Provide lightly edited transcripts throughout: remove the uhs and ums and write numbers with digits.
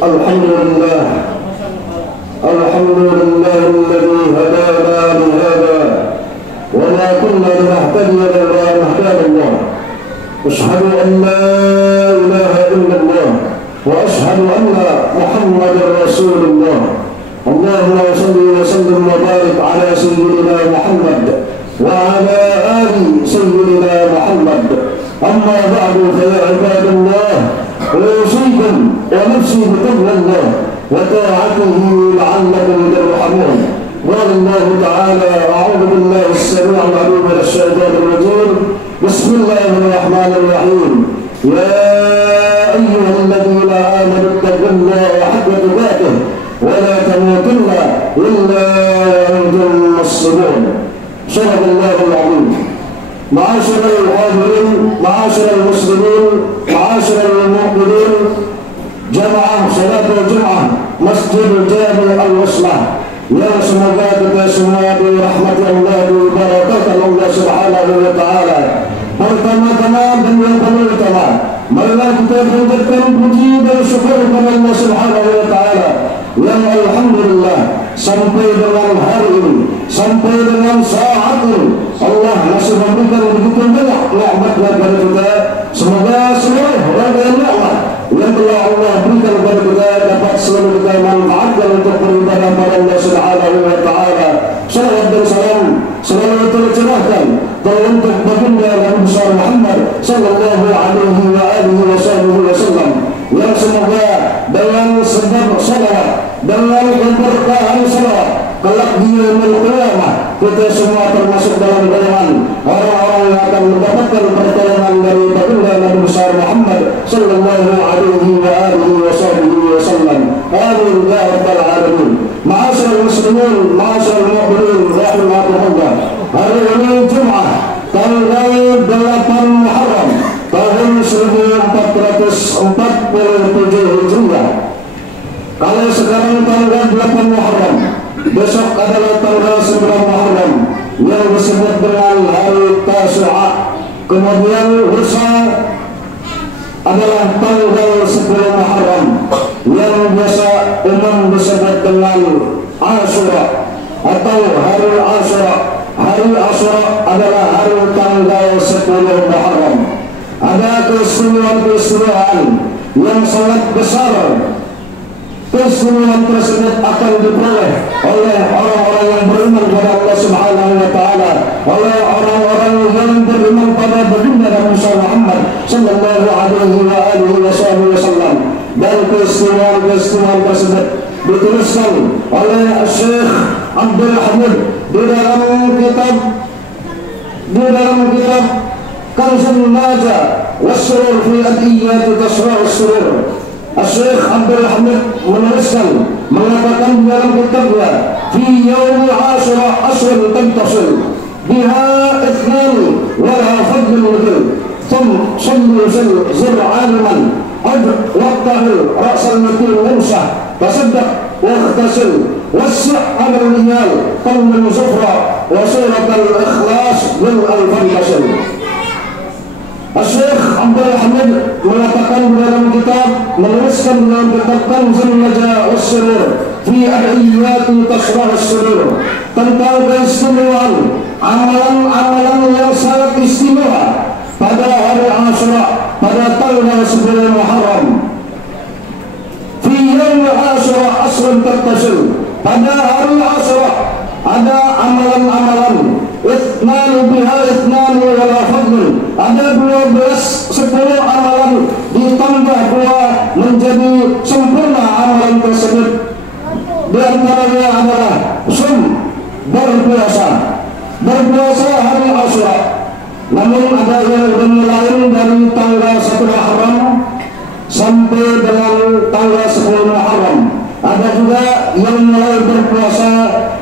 Alhamdulillah, alhamdulillah alladhi hadana li hadha wa ma kunna linahtadiya lawla an hadana Allah. Ashhadu an la ilaha illallah wa ashhadu anna Muhammadar Rasulullah. Allahumma salli wa sallim wa barik ala sayyidina Muhammad wa ala ali sayyidina Muhammad. Amma ba'du, fa ya ibadallah, أوصيكم ونفسي بتقوى الله وطاعته لعلكم ترحمون. قال الله تعالى: أعوذ بالله السميع العليم من الشيطان الرجيم. بسم الله الرحمن الرحيم. يا أيها الذين آمنوا اتقوا الله حق تقاته ولا تموتن إلا وأنتم مسلمون. صدق الله العظيم. معاشر الحاضرين، معاشر المسلمين، معاشر المؤمنين، jamaah salat berjemaah Masjid Jami Al-Waslah yang semoga kita semua dirahmati Allah, diberkati Allah Subhanahu wa taala. Pertama-tama dan yang paling utama, marilah kita panjatkan puji dan syukur kepada Allah Subhanahu wa taala yang alhamdulillah sampai dengan hari ini, sampai dengan saat ini Allah masih memberikan begitu banyak nikmat kepada kita. Semoga seluruh rangkaian nikmat yang telah Allah berikan kepada kita dapat selalu kita manfaatkan untuk beribadah kepada Allah Subhanahu wa taala. Salawat dan salam selalu tercurahkan untuk baginda Nabi besar Muhammad sallallahu alaihi wa alihi wasallam, yang semoga dengan sebab salawat, dengan keberkahan salawat, kelak di yaumul qiyamah kita semua termasuk dalam golongan orang-orang yang akan mendapatkan pertolongan dari baginda Nabi besar Muhammad sallallahu alaihi wa alihi wasallam. Amin ya rabbal alamin. Ma'asyiral muslimin, ma'asyiral mu'minin rahimakumullah. Hari ini Jumat tanggal 8 Muharram tahun 1447 Hijriah. Kalau sekarang tanggal 8 Muharram, besok adalah tanggal 9 Muharram yang disebut dengan hari Tasu'a. Kemudian lusa adalah tanggal 10 Muharram yang biasa umum disebut dengan Ashura atau hari Ashura. Hari Ashura adalah hari tanggal 10 Muharram. Ada keistimewaan yang sangat besar. Keistimewaan tersebut akan diperoleh oleh orang-orang yang beriman kepada Allah Subhanahu wa taala, oleh orang-orang yang beriman pada baginda Nabi Muhammad sallallahu alaihi wa alihi wasallam. Dan keistimewaan tersebut dituliskan oleh Syekh Abdul Hamid di dalam kitab Kanzul Najah was-Surur fi Adiyat Tasra'us Surur. Syekh Abdul Hamid menuliskan, mengatakan dalam kitabnya, fi yaumi Ashura asrun tantasil biha ithnan wa la fadlun mudil thum sallu zir'an man ad waqtahil ra'sal matil munsah tasaddaq wa ikhtasil wasi' al-riyal qawmin zufra wa surat al-ikhlas lil al-fantasil. Syekh Abdul Hamid mengatakan dalam kitab, menuliskan dalam kitab Kanzul Najah was-Surur fi Adiyati Tasra'us Surur tentang keistimewaan amalan-amalan yang sangat istimewa pada hari Ashura, pada tanggal 10 Muharram. Fi yaum Ashura asrun tattasil, pada hari Ashura ada amalan-amalan ithnanu biha ithnanu wala fadlun, ada 10 amalan ditambah 2 menjadi sempurna amalan tersebut. Di antaranya adalah berpuasa hari Ashura. Namun ada yang lebih lain dari tanggal 1 Muharram sampai dengan tanggal 10 Muharram. Ada juga yang mulai berpuasa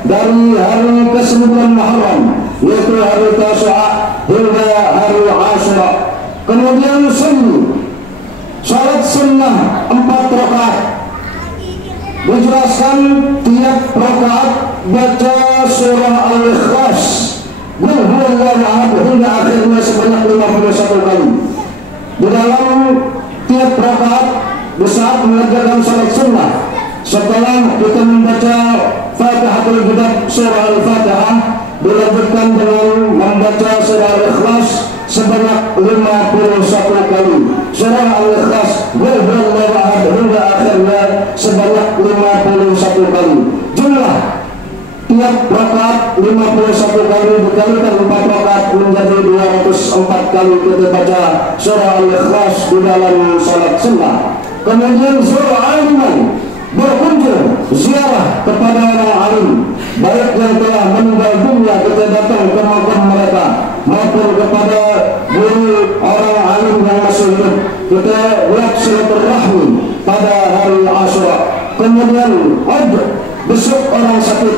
dari hari ke-9 Muharram, yaitu hari Tasu'a hingga hari Ashura. Kemudian salat sunnah 4 rakaat. Dijelaskan tiap rakaat baca surah Al-Ikhlas, qul huwallahu ahad hingga akhirnya sebanyak 51 kali. Di dalam saat mengerjakan salat sunnah, setelah kita membaca Fatihatul Kitab surah Al-Fatihah, dilanjutkan dengan membaca surah Al-Ikhlas sebanyak 51 kali, surah Al-Ikhlas Qul Ahad hingga akhirnya sebanyak 51 kali. Jumlah tiap rakaat 51 kali dikalikan 4 rakaat menjadi 204 kali kita baca surah Al-Ikhlas di dalam salat sunnah. Kemudian surah Al-Iman, berkunjung ziarah kepada orang alim, baik yang telah meninggal dunia kita datang ke makam mereka, maupun kepada guru orang alim yang masih hidup kita buat silaturahmi pada hari Asyura. Kemudian besok orang sakit,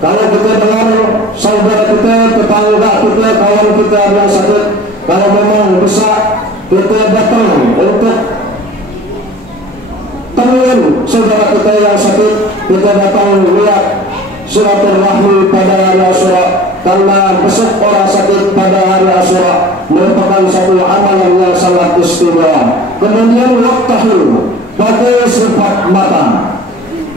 kalau kita dengar saudara kita, tetangga kita, kawan kita yang sakit, kalau memang bisa kita datang untuk temuin saudara kita yang sakit, kita datang lihat silaturahmi pada hari Asyura, karena besok orang sakit pada hari Asyura merupakan satu amalan yang sangat istimewa. Kemudian waktahil pakai sifat mata,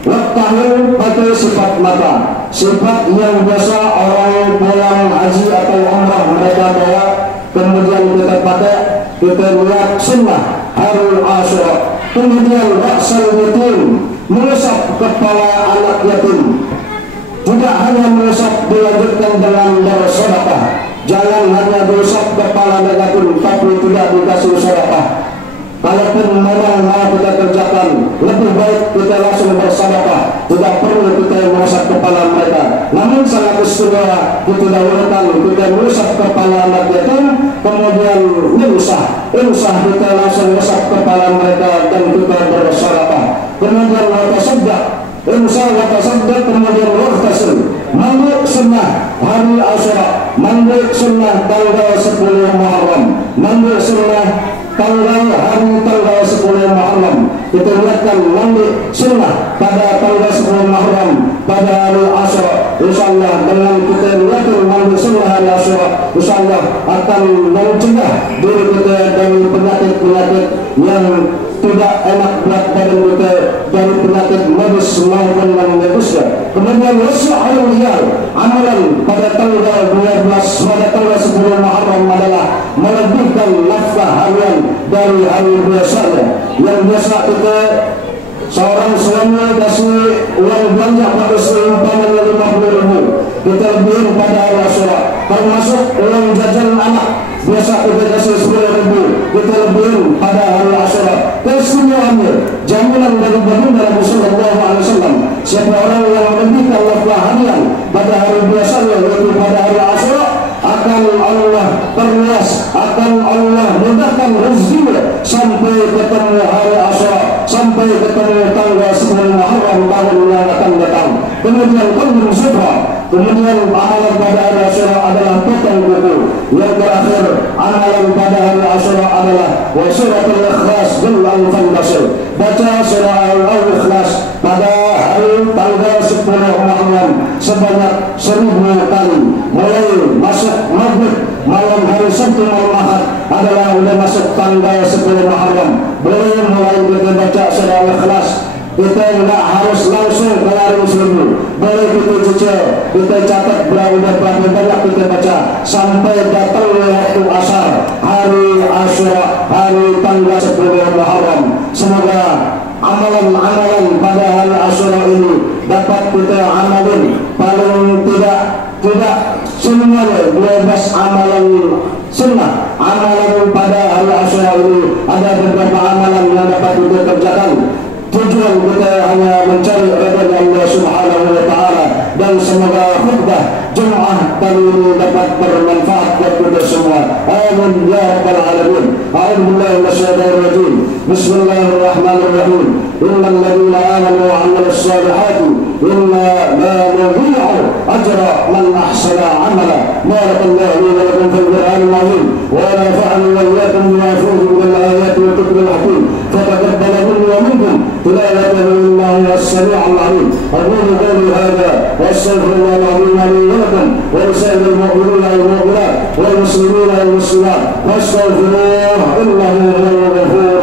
waktahil pakai sifat mata, sifat yang biasa orang pulang haji atau umrah mereka bawa, kemudian kita pakai, kita lihat sunnah hari Asyura. Kemudian raksal yatim, mengusap kepala anak yatim. Tidak hanya mengusap, dilanjutkan dengan bersedekah. Jangan hanya diusap kepala anak yatim tapi tidak dikasih sedekah. Kalaupun memang mau kita kerjakan, lebih baik kita langsung bersedekah, tidak perlu kita mengusap kepala mereka. Namun sangat istimewa kita dahulukan, kita mengusap kepala anak yatim, kemudian insah kita langsung mengusap kepala mereka dan kita bersedekah. Kemudian watasaddaq, insya watasaddaq, kemudian waqtasil, mandi sunnah hari Asyura, mandi sunnah tanggal 10 Muharram, mandi sunnah tanggal 10 Muharram. Kita lihatkan mandi sunnah pada tanggal 10 Muharram pada hari Asyura. Insyaallah dengan kita lihatkan mandi sunnah hari Asyura, insyaallah akan mencegah diri kita dari penyakit-penyakit yang tidak enak berat badan kita, dari penyakit medis maupun non-medisnya. Kemudian wasya'ul hiyal, amalan pada tanggal 12 pada tanggal 10 Muharram adalah melebihkan nafkah harian dari hari biasanya. Yang biasa kita seorang suami kasih uang belanja pada istri umpamanya 50.000, kita lebihin pada hari Asyura, termasuk uang jajan anak biasa kita kasih 10.000, kita lebihin pada hari Asyura. Keistimewaannya, jaminan dari baginda Nabi Sallallahu Alaihi Wasallam, siapa orang yang melebihkan nafkah harian pada hari biasanya yaitu pada hari Asyura, akan Allah perluas, akan Allah mudahkan rezekinya sampai ketemu hari Asyura, sampai ketemu tanggal 10 Muharram tahun yang akan datang. Kemudian kandung sutra, kemudian amalan pada hari Asyura adalah potong kuku. Yang terakhir amalan pada hari Asyura adalah wa suratul Ikhlas bil anfal, baca surah Al-Ikhlas pada hari tanggal 10 Muharram sebanyak 1000 kali. Mulai masuk maghrib malam hari Sabtu malam Ahad adalah sudah masuk tanggal 10 Muharram. Belum mulai kita baca surah Al-Ikhlas, kita tidak harus langsung kelarin 1000. Boleh kita cicil, kita catat berapa banyak kita baca sampai datang waktu asar hari Asyura, hari tanggal 10 Muharram. Semoga amalan-amalan pada hari Asyura ini dapat kita amalin, paling tidak semuanya 12 amalan sunnah. Amalan pada hari Asyura ini ada beberapa amalan yang dapat kita kerjakan. Tujuan kita hanya mencari ridha Allah Subhanahu wa Ta'ala, dan semoga khutbah Jumat kali ini dapat bermanfaat buat kita semua. Amin ya rabbal alamin. A'udzu billahi minasyaitonir rajim. Bismillahirrahmanirrahim. Innal ladzina amanu wa 'amilus solihati inna la nudhi'u ajra man ahsana 'amala. Barakallahu li wa lakum fil Qur'anil 'azim wa nafa'ani wa iyyakum bima fihi min al-ayati wa dhikril hakim. Fataqabbal minni wa minkum tilawatahu innahu was-sami'ul 'alim. Aqulu qawli hadha wa astaghfirullaha al-'azim li wa lakum wa lisa'iril mu'minina wal mu'minat wal muslimina wal muslimat fastaghfiruhu innahu huwal ghafurur